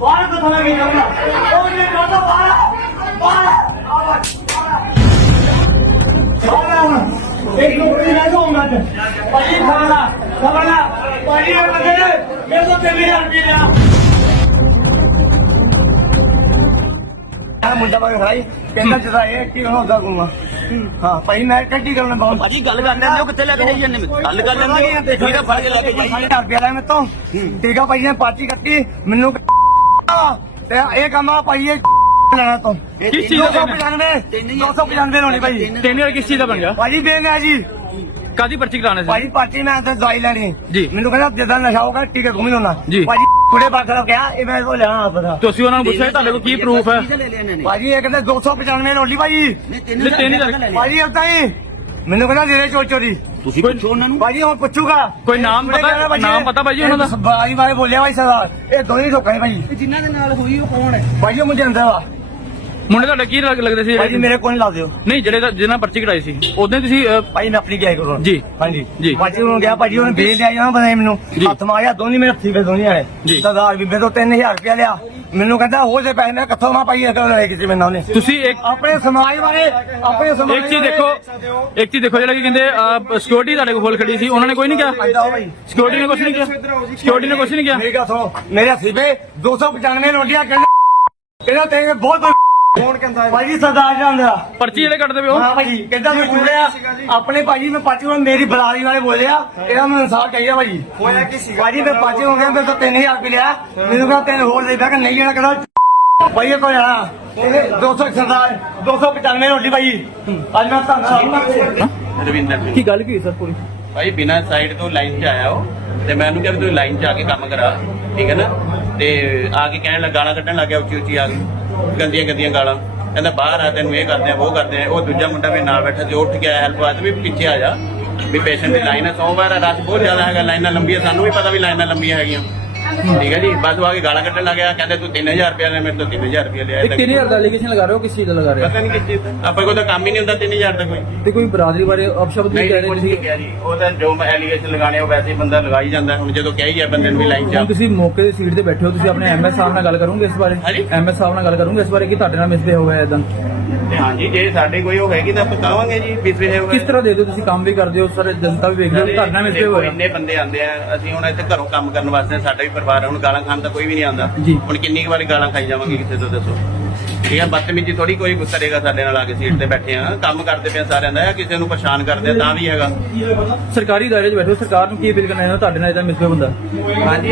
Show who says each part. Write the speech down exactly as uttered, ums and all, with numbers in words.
Speaker 1: बाहर को थोड़ा भी जाऊंगा ओ ये जाता बाहर बाहर आवाज बाहर एक नौकरी ले दो मैं भाई खाना खाना भाई ये लगे मेरे को तेरे यार भी ना ਆ ਮੁੰਡਾ ਬਾਈ ਖੜਾਈ ਕਹਿੰਦਾ ਜਦਾ ਇਹ ਕੀ ਹੋਦਾ ਗੁਮਾ ਹਾਂ ਭਾਈ ਮੈਂ ਕੱਢੀ ਕਰਨਾ ਬਹੁਤ
Speaker 2: ਭਾਜੀ ਗੱਲ ਕਰ ਲੈਂਦੇ ਹੋ ਕਿੱਥੇ ਲੈ ਕੇ ਜਾਈ ਜਾਂਦੇ ਗੱਲ ਕਰ ਲੈਂਦੇ ਹੋ ਠੀਕ ਹੈ ਫੜ ਕੇ ਲੈ ਕੇ ਜਾਈ
Speaker 1: ਸਾਢੇ ਅੱਠ ਰੁਪਏ ਲੈ ਮੈਂ ਤੋਂ ਠੀਕ ਆ ਭਾਈ ਨੇ ਪਾਰਟੀ ਕੱਟੀ ਮੈਨੂੰ ਤੇ ਇਹ ਕੰਮ ਆ ਭਾਈ ਇਹ ਲੈਣਾ ਤੋਂ
Speaker 2: ਕਿਸ ਚੀਜ਼ ਦਾ
Speaker 1: ਦੋ ਸੌ ਪਚਾਨਵੇਂ ਦੋ ਸੌ ਪਚਾਨਵੇਂ ਹੋਣੀ ਭਾਈ
Speaker 2: ਤਿੰਨ ਹਜ਼ਾਰ ਕਿਸ ਚੀਜ਼ ਦਾ ਬਣ ਗਿਆ
Speaker 1: ਭਾਜੀ ਬੇਨ ਹੈ ਜੀ
Speaker 2: ਕਾਦੀ ਪਰਚੀ ਕਰਾਣੇ ਸੀ
Speaker 1: ਭਾਜੀ ਪਾਰਟੀ ਮੈਂ ਤੇ ਦਵਾਈ ਲੈਣੀ
Speaker 2: ਜੀ।
Speaker 1: ਮੈਨੂੰ ਕਹਿੰਦਾ ਜਿੱਦਾਂ ਨਸ਼ਾ ਹੋਗਾ ਟੀਕੇ ਘੁੰਮੀ ਹੋਣਾ
Speaker 2: ਜੀ।
Speaker 1: ਭਾਜੀ ਥੋੜੇ ਬਾਕਰ ਕਿਹਾ ਇਹ ਮੈਂ ਉਹ ਲੈਣਾ ਆਪਦਾ
Speaker 2: ਤੁਸੀਂ ਉਹਨਾਂ ਨੂੰ ਪੁੱਛਿਆ ਤੁਹਾਡੇ ਕੋਲ ਕੀ ਪ੍ਰੂਫ ਹੈ
Speaker 1: ਭਾਜੀ ਇਹ ਕਹਿੰਦੇ ਦੋ ਸੌ ਪਚਾਨਵੇਂ ਰੋਲੀ ਭਾਜੀ
Speaker 2: ਤਿੰਨ ਹਜ਼ਾਰ
Speaker 1: ਭਾਜੀ ਉਦਾਂ ਹੀ ਮੈਨੂੰ ਕਹਿੰਦਾ ਜਿਹੜੇ ਚੋਰ ਚੋਰੀ
Speaker 2: ਤੁਸੀਂ ਪੁੱਛੋ ਉਹਨਾਂ ਨੂੰ
Speaker 1: ਭਾਜੀ ਹੁਣ ਪੁੱਛੂਗਾ
Speaker 2: ਕੋਈ ਨਾਮ ਪਤਾ ਨਾਮ ਪਤਾ ਭਾਜੀ ਉਹਨਾਂ ਦਾ
Speaker 1: ਭਾਈ ਭਾਈ ਬੋਲਿਆ ਭਾਈ ਸਰਦਾਰ ਇਹ ਦੋਵੇਂ ਧੋਖਾ ਹੈ ਭਾਈ
Speaker 3: ਜਿਨ੍ਹਾਂ ਦੇ ਨਾਲ ਹੋਈ ਉਹ ਕੌਣ ਹੈ?
Speaker 1: ਭਾਜੀ ਉਹ ਮੁੰਡੇ ਅੰਦਰ ਵਾ
Speaker 2: ਮੁੰਡੇ ਤੁਹਾਡੇ ਕੀ ਲੱਗ- ਲੱਗਦੇ ਸੀ
Speaker 1: ਭਾਜੀ
Speaker 2: ਜਿਹੜੇ
Speaker 1: ਮੇਰੇ ਕੋਲ ਨੀ ਲਾ ਦਿਓ
Speaker 2: ਨਹੀਂ ਜਿਹੜੇ ਜਿਹਨਾਂ ਪਰਚੀ ਕਢਾਈ ਸੀ ਉਦੋਂ ਤੁਸੀਂ ਅਹ,
Speaker 1: ਭਾਜੀ ਮੈਂ ਆਪਣੀ ਗਿਆ ਕਰੋ
Speaker 2: ਜੀ।
Speaker 1: ਹਾਂਜੀ
Speaker 2: ਜੀ।
Speaker 1: ਭਾਜੀ ਉਹਨੂੰ ਗਿਆ ਭਾਜੀ ਉਹਨੇ ਬੇਲ ਲਿਆ ਜਾਣਾ ਪਤਾ ਮੈਨੂੰ
Speaker 2: ਜੀ।
Speaker 1: ਹੱਥ ਮਾਰਿਆ ਦੋਨੀ ਮੇਰੇ ਹੱਥੀ ਵੇ ਦੋਨੀ ਆਏ
Speaker 2: ਜੀ।
Speaker 1: ਸਰਦਾਰ ਵੀ ਮੇਰੇ ਤੋਂ ਤਿੰਨ ਹਜ਼ਾਰ ਰੁਪਇਆ ਲਿਆ ਮੈਨੂੰ ਕਹਿੰਦਾ ਹੋਰ ਦੇ ਪੈਸੇ ਮੈਂ ਕਿੱਥੋਂ ਮਾ ਭਾਈ ਅਕਲ ਲੈ ਕਿਸੇ ਮੈਨੂੰ ਉਹਨੇ
Speaker 2: ਤੁਸੀਂ ਇੱਕ
Speaker 1: ਆਪਣੇ ਸਮਾਜ ਬਾਰੇ ਆਪਣੇ ਸਮਾਜ
Speaker 2: ਇੱਕ ਚੀਜ਼ ਦੇਖੋ ਇੱਕ ਚੀਜ਼ ਦੇਖੋ ਜਿਹੜਾ ਕਿ ਕਹਿੰਦੇ ਸਿਕਿਉਰਿਟੀ ਤੁਹਾਡੇ ਕੋਲ ਖੜੀ ਸੀ ਉਹਨਾਂ ਨੇ ਕੋਈ ਨਹੀਂ ਕਿਹਾ ਸਿਕਿਉਰਿਟੀ ਨੇ ਕੁਝ ਨਹੀਂ ਕਿਹਾ ਸਿਕਿਉਰਿਟੀ ਨੇ ਕੁਝ ਨਹੀਂ ਕਿਹਾ
Speaker 1: ਮੇਰੀ ਗੱਲ ਸੁਣੋ ਮੇਰੇ ਹੱਥੀ ਵੇ ਦੋ ਸੌ ਪਚਾਨਵੇਂ ਰੋਟੀਆਂ ਕਹਿੰਦਾ ਕਹਿੰਦਾ ਤੇ ਬਹੁਤ ਕੌਣ ਕਹਿੰਦਾ ਭਾਜੀ ਸਰਦਾਰ ਜਾਂਦਾ
Speaker 2: ਪਰਚੀ ਜਿਹੜੇ ਕੱਟਦੇ ਪਏ ਹੋ
Speaker 1: ਹਾਂ ਭਾਜੀ ਕਹਿੰਦਾ ਮੈਂ ਬੋਲਿਆ ਆਪਣੇ ਭਾਜੀ ਮੈਂ ਪਾਚੀ ਨੂੰ ਮੇਰੀ ਬਲਾਰੀ ਵਾਲੇ ਬੋਲਿਆ ਇਹਦਾ ਮੈਨੂੰ ਇਨਸਾਫ ਚਾਹੀਦਾ ਭਾਜੀ ਹੋਇਆ ਕੀ ਸੀ ਭਾਜੀ ਮੈਂ ਪਾਚੀ ਹੋ ਗਿਆ ਮੈਂ ਤਾਂ ਤਿੰਨ ਹਜ਼ਾਰ ਰੁਪਏ ਲਿਆ ਮੈਨੂੰ ਕਹਿੰਦਾ ਤਿੰਨ ਹੋਰ ਦੇ ਪਿਆ ਕਿ ਨਹੀਂ ਲੈਣਾ ਕਹਿੰਦਾ ਭਾਈ ਕੋਈ ਆ ਇਹ ਦੋ ਸੌ ਸਰਦਾਰ ਦੋ ਸੌ ਪਚਾਨਵੇਂ ਰੋਟੀ ਭਾਈ ਅੱਜ ਮੈਂ ਤੁਹਾਨੂੰ
Speaker 4: ਰਵਿੰਦਰ
Speaker 2: ਕੀ ਗੱਲ ਕੀ ਸਰ ਪੂਰੀ
Speaker 4: ਭਾਈ ਬਿਨਾਂ ਸਾਈਡ ਤੋਂ ਲਾਈਨ 'ਚ ਆਇਆ ਉਹ ਤੇ ਮੈਂ ਉਹਨੂੰ ਕਿਹਾ ਵੀ ਤੂੰ ਲਾਈਨ 'ਚ ਆ ਕੇ ਕੰਮ ਕਰਾ ਠੀਕ ਹੈ ਨਾ ਤੇ ਆ ਕੇ ਕਹਿਣ ਲੱਗਾ ਗਾਲਾਂ ਕੱਢਣ ਲੱਗ ਗਿਆ ਉੱਚੀ ਉੱਚੀ ਆ ਕੇ ਗੰਦੀਆਂ ਗੰਦੀਆਂ ਗਾਲਾਂ ਕਹਿੰਦਾ ਬਾਹਰ ਆ ਤੈਨੂੰ ਇਹ ਕਰਦੇ ਆ ਉਹ ਕਰਦੇ ਆ ਉਹ ਦੂਜਾ ਮੁੰਡਾ ਵੀ ਨਾਲ ਬੈਠਾ ਸੀ ਉੱਠ ਕੇ ਆਇਆ ਹੈਲਪ ਵਾਸਤੇ ਵੀ ਪਿੱਛੇ ਆ ਜਾ ਵੀ ਪੇਸ਼ੈਂਟ ਦੀ ਲਾਈਨ ਹੈ ਸੋਮਵਾਰ ਰਸ਼ ਬਹੁਤ ਜ਼ਿਆਦਾ ਹੈਗਾ ਲਾਈਨਾਂ ਲੰਬੀਆਂ ਸਾਨੂੰ ਵੀ ਪਤਾ ਵੀ ਲਾਈਨਾਂ ਲੰਬੀਆਂ ਹੈਗੀਆਂ ਠੀਕ ਹੈ ਜੀ ਬਸ ਉਹ ਆ ਕੇ ਗਾਲਾਂ ਕੱਢਣ ਲੱਗ ਗਿਆ ਕਹਿੰਦੇ ਤੂੰ ਤਿੰਨ ਹਜ਼ਾਰ ਰੁਪਇਆ ਲੈ ਮੇਰੇ ਤੋਂ ਤਿੰਨ ਹਜ਼ਾਰ ਰੁਪਇਆ ਲਿਆ
Speaker 2: ਤਿੰਨ ਹਜ਼ਾਰ ਦਾ ਐਲੀਗੇਸ਼ਨ ਲਗਾ ਰਹੇ ਹੋ ਕਿਸ ਚੀਜ਼ ਦਾ ਲਗਾ ਰਹੇ
Speaker 4: ਪਤਾ ਨਹੀਂ ਕਿਸ ਚੀਜ਼ ਦਾ ਆਪਾਂ ਕੋਲ ਤਾਂ ਕੰਮ ਹੀ ਨਹੀਂ ਹੁੰਦਾ ਤਿੰਨ ਹਜ਼ਾਰ ਦਾ ਕੋਈ
Speaker 2: ਤੇ ਕੋਈ ਬਰਾਦਰੀ ਬਾਰੇ ਅਪਸ਼ਬਦ ਵੀ
Speaker 4: ਨਹੀਂ
Speaker 2: ਕਹਿ
Speaker 4: ਕੁਝ
Speaker 2: ਰਹੇ
Speaker 4: ਨਹੀਂ
Speaker 2: ਸੀ
Speaker 4: ਕਿਹਾ ਜੀ ਉਹ ਤਾਂ ਜੋ ਐਲੀਗੇਸ਼ਨ ਲਗਾਣੇ ਉਹ ਵੈਸੇ ਹੀ ਬੰਦਾ ਲਗਾ ਹੀ ਜਾਂਦਾ ਹੁਣ ਜਦੋਂ ਕਿਹਾ ਹੀ ਆ ਬੰਦੇ ਨੂੰ ਵੀ ਲਾਈਨ 'ਚ
Speaker 2: ਹੁਣ ਤੁਸੀਂ ਮੌਕੇ ਦੀ ਸੀਟ ਤੇ ਬੈਠੇ ਹੋ ਤੁਸੀਂ ਆਪਣੇ ਐਮਐਸ ਸਾਹਿਬ ਨਾਲ ਗੱਲ ਕਰੋਗੇ ਇਸ ਬਾਰੇ
Speaker 4: ਹਾਂਜੀ।
Speaker 2: ਐਮਐਸ ਸਾਹਿਬ ਨਾਲ ਗੱਲ ਕਰੋਗੇ ਇਸ ਬਾਰੇ ਕਿ ਤੁਹਾਡੇ ਨਾਲ ਮਿਸਬਿਹੇਵ ਹੋ ਗਿਆ ਇਦਾਂ
Speaker 4: ਤੇ ਹਾਂਜੀ ਜੇ ਸਾਡੇ ਕੋਈ ਉਹ ਹੈਗੀ ਤਾਂ ਆਪਾਂ ਕਹਾਂਗੇ ਜੀ ਮਿਸਬਿਹੇਵ
Speaker 2: ਕਿਸ ਤਰ੍ਹਾਂ ਦੇ ਦਿਓ ਤੁਸੀਂ ਕੰਮ ਵੀ ਕਰਦੇ ਹੋ ਸਰ ਜਨਤਾ ਵੀ ਵੇਖਦੇ ਹੋ ਤੁਹਾਡੇ ਨਾਲ ਮਿਸਬਿਹੇਵ ਹੋਇਆ
Speaker 4: ਇੰਨੇ ਬੰਦੇ ਆਉਂਦੇ ਆ ਅਸੀਂ ਹੁਣ ਇੱਥੇ ਘਰੋਂ ਕੰਮ ਕਰਨ ਵਾਸਤੇ ਸਾਡਾ ਵੀ ਪਰਿਵਾਰ ਹੈ ਹੁਣ ਗਾਲਾਂ ਖਾਣ ਦਾ ਕੋਈ ਵੀ ਨਹੀਂ ਆਉਂਦਾ
Speaker 2: ਜੀ।
Speaker 4: ਹੁਣ ਕਿੰਨੀ ਕੁ ਵਾਰੀ ਗਾਲਾਂ ਖਾਈ ਜਾਵਾਂਗੇ ਕਿਸੇ ਤੋਂ ਦੱਸੋ ਠੀਕ ਹੈ ਬਦਤਮੀਜੀ ਥੋੜੀ ਕੋਈ ਕਰੇਗਾ ਸਾਡੇ ਨਾਲ ਆ ਕੇ ਸੀਟ ਤੇ ਬੈਠੇ ਆ ਕੰਮ ਕਰਦੇ ਪਏ ਆ ਸਾਰਿਆਂ ਦਾ ਕਿਸੇ ਨੂੰ ਪਰੇਸ਼ਾਨ ਕਰਦੇ ਆ ਤਾਂ ਵੀ ਹੈਗਾ
Speaker 2: ਸਰਕਾਰੀ ਦਾਇਰੇ 'ਚ ਬੈਠੇ ਹੋ ਸਰਕਾਰ ਨੂੰ ਕੀ ਅਪੀਲ ਕਰਨਾ ਹੈ ਤੁਹਾਡੇ ਨਾਲ ਇਦਾਂ ਮਿਸਬਿਹੇਵ ਹੁੰਦਾ
Speaker 4: ਹਾਂਜੀ